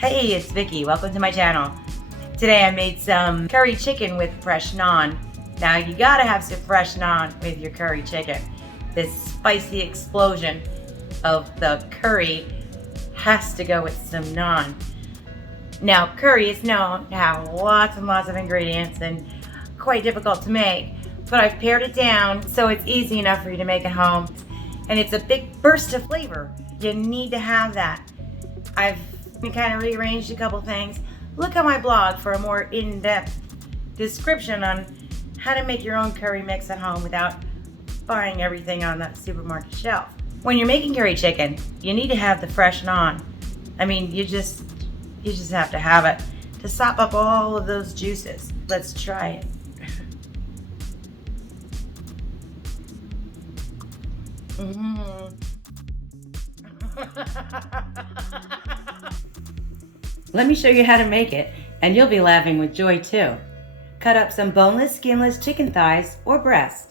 Hey, it's Vicky. Welcome to my channel. Today I made some curry chicken with fresh naan. Now you gotta have some fresh naan with your curry chicken. This spicy explosion of the curry has to go with some naan. Now curry is known to have lots and lots of ingredients and quite difficult to make, but I've pared it down so it's easy enough for you to make at home. And it's a big burst of flavor. You need to have that. I've kind of rearranged a couple things. Look at my blog for a more in-depth description on how to make your own curry mix at home without buying everything on that supermarket shelf. When you're making curry chicken, you need to have the fresh naan. I mean, you just have to have it to sop up all of those juices. Let's try it. Let me show you how to make it, and you'll be laughing with joy too. Cut up some boneless, skinless chicken thighs or breast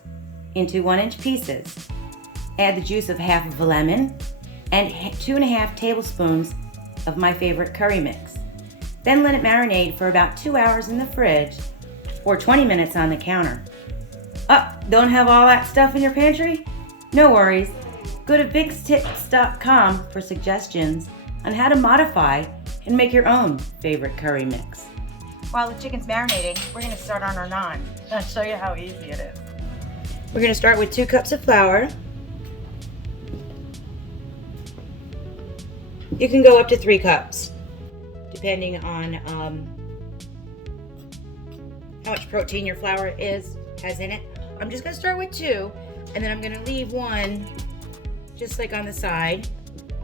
into 1-inch pieces. Add the juice of half of a lemon and 2.5 tablespoons of my favorite curry mix. Then let it marinate for about 2 hours in the fridge or 20 minutes on the counter. Oh, don't have all that stuff in your pantry? No worries. Go to bigstips.com for suggestions on how to modify and make your own favorite curry mix. While the chicken's marinating, we're going to start on our naan. I'll show you how easy it is. We're going to start with 2 cups of flour. You can go up to 3 cups, depending on how much protein your flour has in it. I'm just going to start with 2, and then I'm going to leave 1 just like on the side.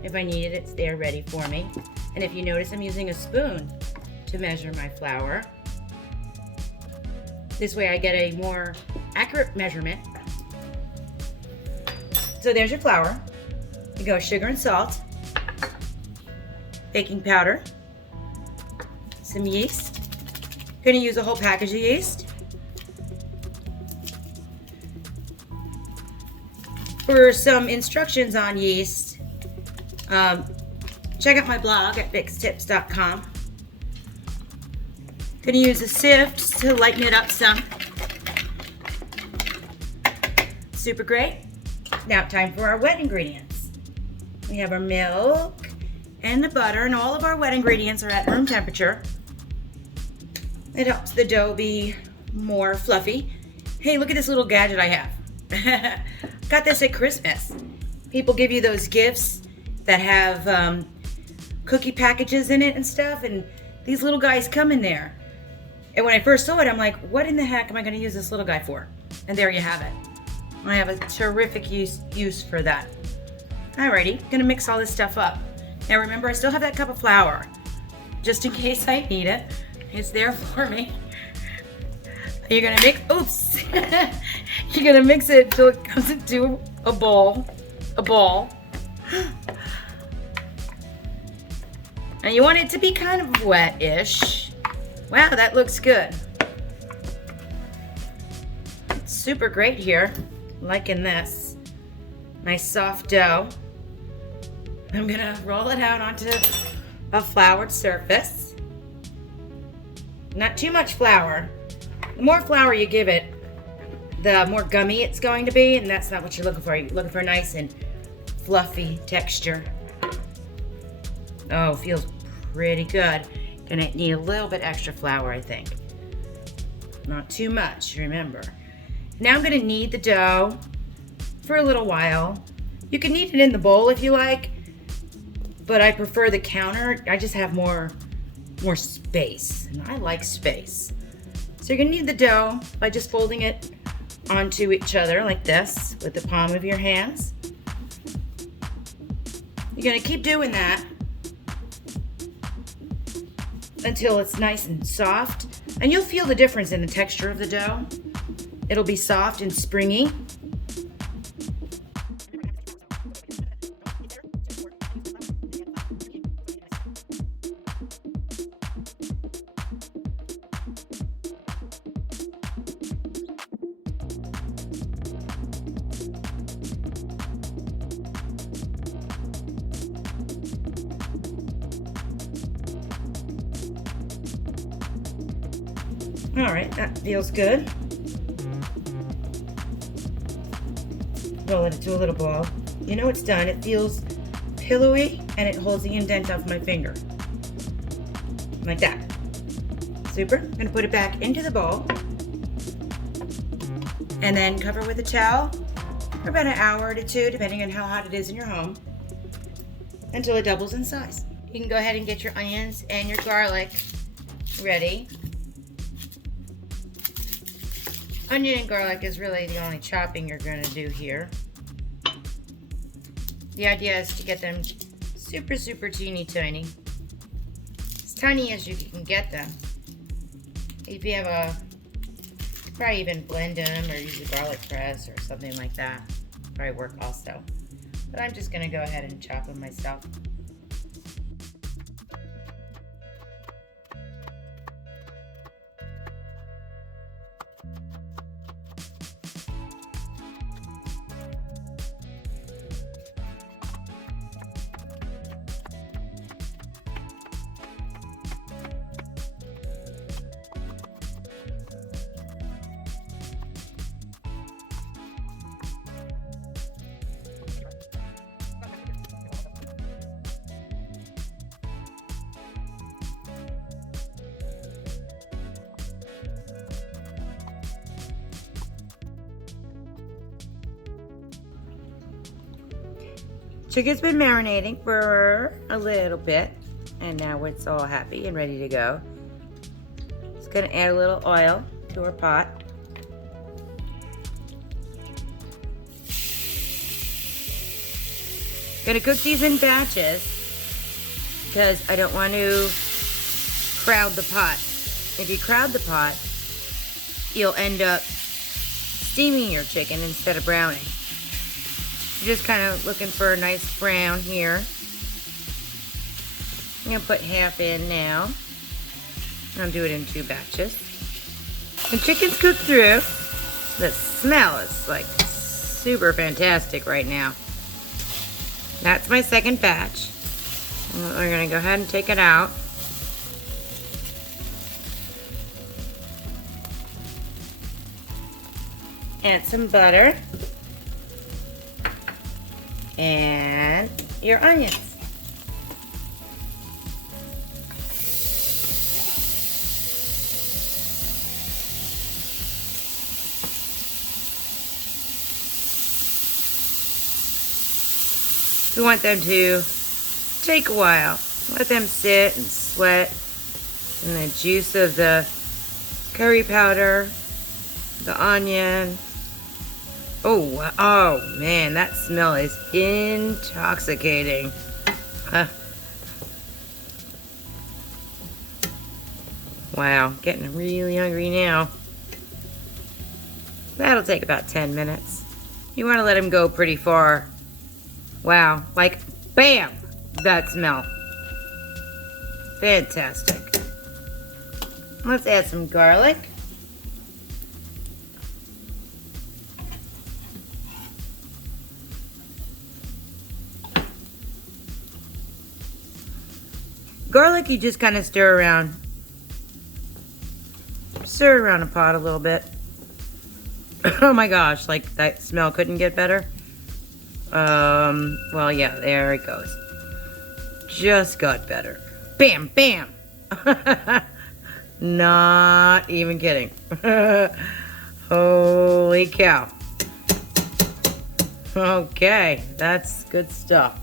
If I need it, it's there ready for me. And if you notice, I'm using a spoon to measure my flour. This way I get a more accurate measurement. So there's your flour. You go sugar and salt, baking powder, some yeast. Gonna use a whole package of yeast. For some instructions on yeast, check out my blog at bigstips.com. Gonna use a sieve to lighten it up some. Super great. Now time for our wet ingredients. We have our milk and the butter, and all of our wet ingredients are at room temperature. It helps the dough be more fluffy. Hey, look at this little gadget I have. Got this at Christmas. People give you those gifts that have cookie packages in it and stuff, and these little guys come in there. And when I first saw it, I'm like, what in the heck am I going to use this little guy for? And there you have it. I have a terrific use for that. Alrighty, gonna mix all this stuff up. Now remember, I still have that cup of flour, just in case I need it. It's there for me. You're gonna mix, oops. You're gonna mix it till it comes into a ball. And you want it to be kind of wet-ish. Wow, that looks good. It's super great here. Liking this. Nice soft dough. I'm gonna roll it out onto a floured surface. Not too much flour. The more flour you give it, the more gummy it's going to be, and that's not what you're looking for. You're looking for a nice and fluffy texture. Oh, feels pretty good. Gonna need a little bit extra flour, I think. Not too much, remember. Now I'm gonna knead the dough for a little while. You can knead it in the bowl if you like, but I prefer the counter. I just have more space, and I like space. So you're gonna knead the dough by just folding it onto each other like this with the palm of your hands. You're gonna keep doing that until it's nice and soft, and you'll feel the difference in the texture of the dough. It'll be soft and springy. All right, that feels good. Roll it into a little ball. You know it's done. It feels pillowy and it holds the indent off my finger. Like that. Super. I'm gonna put it back into the bowl and then cover with a towel for about an hour to two, depending on how hot it is in your home, until it doubles in size. You can go ahead and get your onions and your garlic ready. Onion and garlic is really the only chopping you're going to do here. The idea is to get them super, super teeny tiny. As tiny as you can get them. If you have probably even blend them or use a garlic press or something like that. Probably work also. But I'm just going to go ahead and chop them myself. Chicken's been marinating for a little bit, and now it's all happy and ready to go. Just gonna add a little oil to our pot. Gonna cook these in batches because I don't want to crowd the pot. If you crowd the pot, you'll end up steaming your chicken instead of browning. You're just kind of looking for a nice brown here. I'm going to put half in now. I'll do it in 2 batches. The chicken's cooked through. The smell is like super fantastic right now. That's my second batch. We're going to go ahead and take it out. Add some butter. And your onions. We want them to take a while. Let them sit and sweat. And the juice of the curry powder, the onion. Oh man, that smell is intoxicating. Huh. Wow, getting really hungry now. That'll take about 10 minutes. You want to let them go pretty far. Wow, like bam, that smell. Fantastic. Let's add some garlic. Garlic, you just kind of stir around. Stir around a pot a little bit. Oh my gosh, like that smell couldn't get better. Well, yeah, there it goes. Just got better. Bam, bam. Not even kidding. Holy cow. Okay, that's good stuff.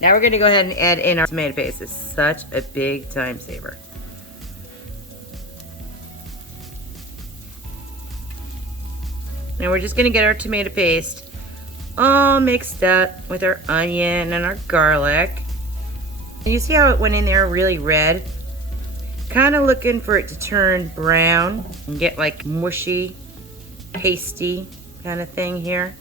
Now we're going to go ahead and add in our tomato paste. It's such a big time saver. Now we're just going to get our tomato paste all mixed up with our onion and our garlic. And you see how it went in there really red? Kind of looking for it to turn brown and get like mushy, pasty kind of thing here.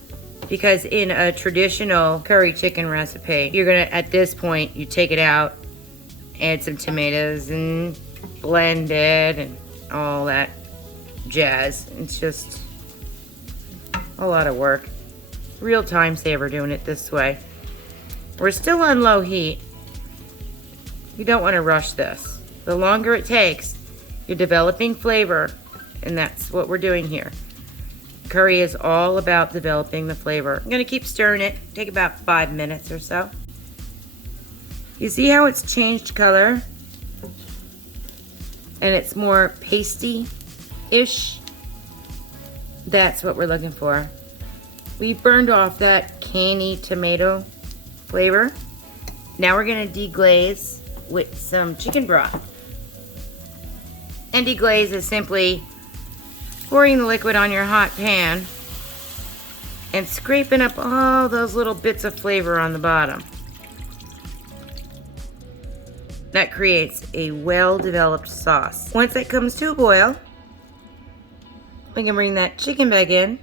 Because in a traditional curry chicken recipe, you're gonna, at this point, you take it out, add some tomatoes and blend it and all that jazz. It's just a lot of work. Real time saver doing it this way. We're still on low heat. You don't want to rush this. The longer it takes, You're developing flavor, and that's what we're doing here. Curry is all about developing the flavor. I'm gonna keep stirring it, take about 5 minutes or so. You see how it's changed color? And it's more pasty-ish. That's what we're looking for. We burned off that canny tomato flavor. Now we're gonna deglaze with some chicken broth. And deglaze is simply pouring the liquid on your hot pan and scraping up all those little bits of flavor on the bottom. That creates a well-developed sauce. Once that comes to a boil, we can bring that chicken back in.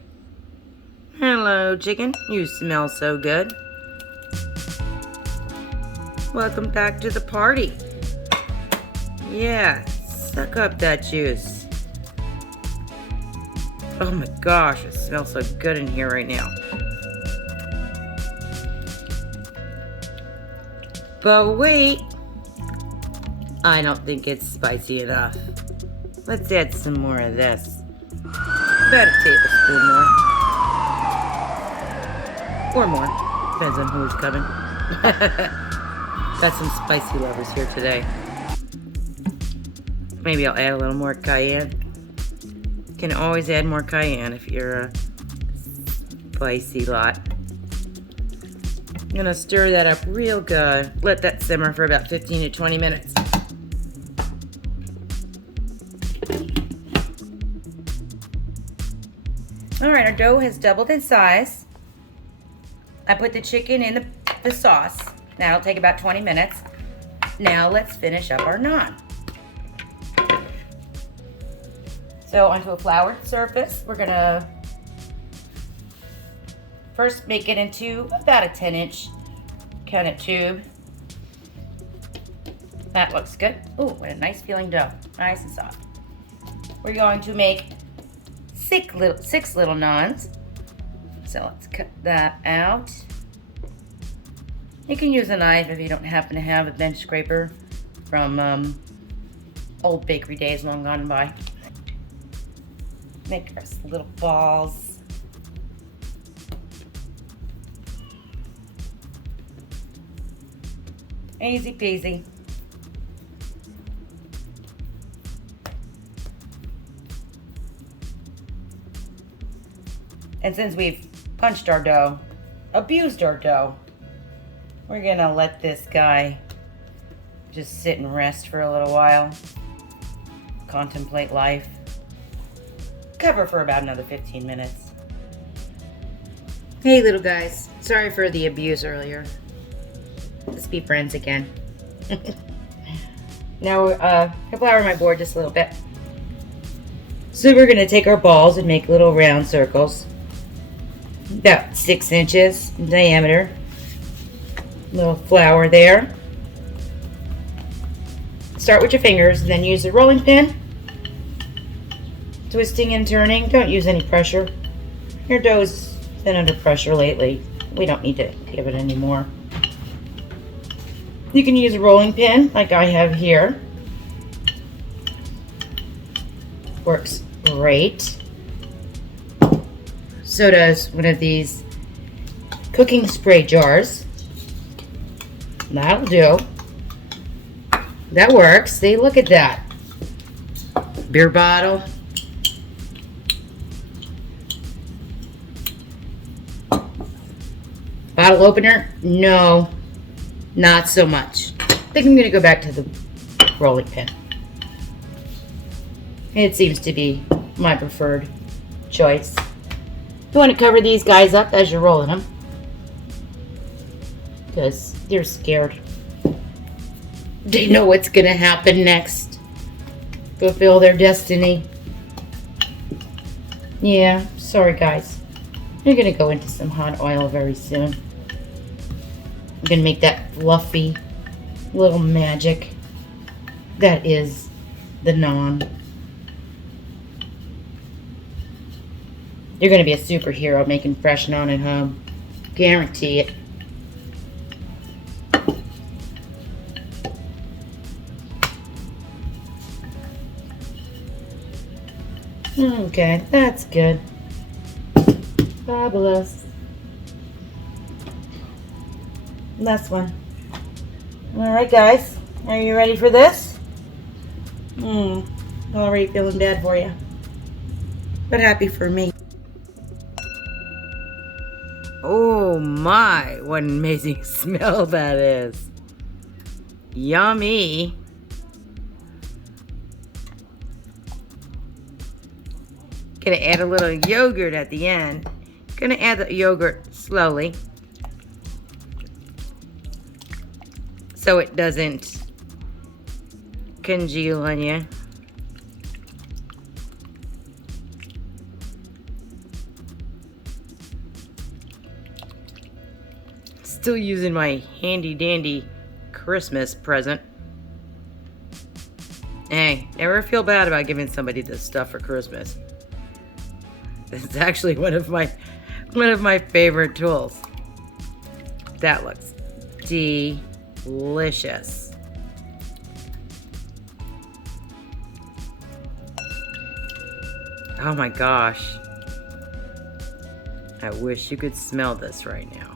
Hello, chicken. You smell so good. Welcome back to the party. Yeah, suck up that juice. Oh my gosh, it smells so good in here right now. But wait, I don't think it's spicy enough. Let's add some more of this. About a tablespoon more. Or more, depends on who's coming. Got some spicy lovers here today. Maybe I'll add a little more cayenne. You can always add more cayenne if you're a spicy lot. I'm gonna stir that up real good. Let that simmer for about 15 to 20 minutes. All right, our dough has doubled in size. I put the chicken in the sauce. That'll take about 20 minutes. Now let's finish up our naan. So onto a floured surface, we're gonna first make it into about a 10-inch kind of tube. That looks good. Ooh, what a nice feeling dough, nice and soft. We're going to make six little naans. So let's cut that out. You can use a knife if you don't happen to have a bench scraper from old bakery days long gone by. Make our little balls. Easy peasy. And since we've punched our dough, abused our dough, we're gonna let this guy just sit and rest for a little while. Contemplate life. Cover for about another 15 minutes. Hey little guys, sorry for the abuse earlier. Let's be friends again. Now I flour my board just a little bit. So we're gonna take our balls and make little round circles. About 6 inches in diameter. Little flour there. Start with your fingers and then use the rolling pin. Twisting and turning. Don't use any pressure. Your dough's been under pressure lately. We don't need to give it any more. You can use a rolling pin like I have here. Works great. So does one of these cooking spray jars. That'll do. That works. See, look at that. Beer bottle. Bottle opener? No, not so much. I think I'm gonna go back to the rolling pin. It seems to be my preferred choice. You want to cover these guys up as you're rolling them, because they're scared. They know what's gonna happen next. Fulfill their destiny. Yeah, sorry guys. You're gonna go into some hot oil very soon. I'm gonna make that fluffy little magic that is the naan. You're gonna be a superhero making fresh naan at home. Guarantee it. Okay, that's good. Fabulous. Last one. Alright guys, are you ready for this? Already feeling bad for you, but happy for me. Oh my, what an amazing smell that is. Yummy. Gonna add a little yogurt at the end. Gonna add the yogurt slowly so it doesn't congeal on you. Still using my handy dandy Christmas present. Hey, never feel bad about giving somebody this stuff for Christmas. It's actually one of my favorite tools. That looks delicious. Oh my gosh. I wish you could smell this right now.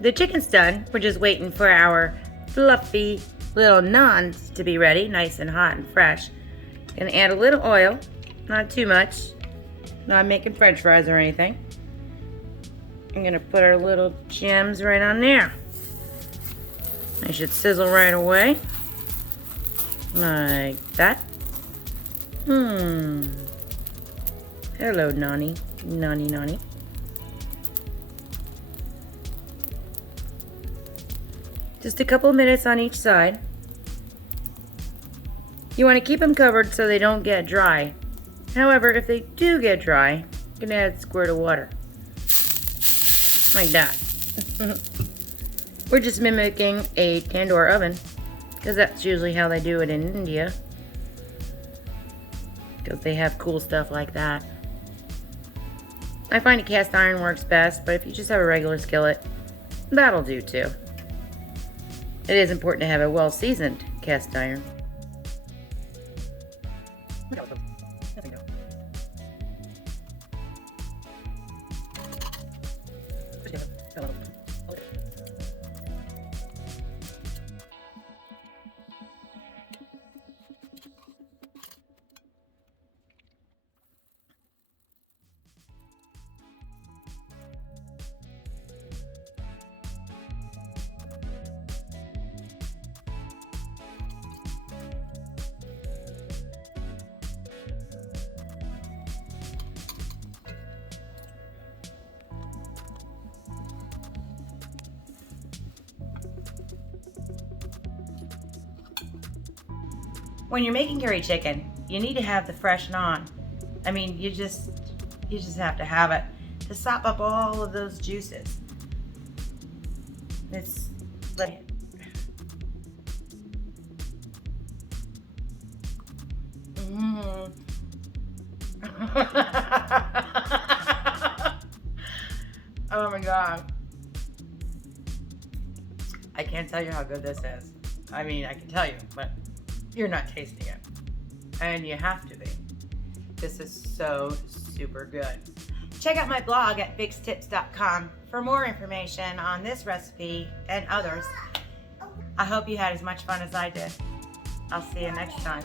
The chicken's done. We're just waiting for our fluffy little naans to be ready, nice and hot and fresh. Gonna add a little oil, not too much. Not making french fries or anything. I'm gonna put our little gems right on there. They should sizzle right away. Like that. Hello, Nani. Nani, Nani. Just a couple minutes on each side. You want to keep them covered so they don't get dry. However, if they do get dry, you can add a squirt of water. Like that. We're just mimicking a tandoor oven, because that's usually how they do it in India. Because they have cool stuff like that. I find a cast iron works best, but if you just have a regular skillet, that'll do too. It is important to have a well-seasoned cast iron. When you're making curry chicken, you need to have the fresh naan. I mean, you just have to have it to sop up all of those juices. It's like Oh my god. I can't tell you how good this is. I mean, I can tell you, but you're not tasting it. And you have to be. This is so super good. Check out my blog at fixtips.com for more information on this recipe and others. I hope you had as much fun as I did. I'll see you next time.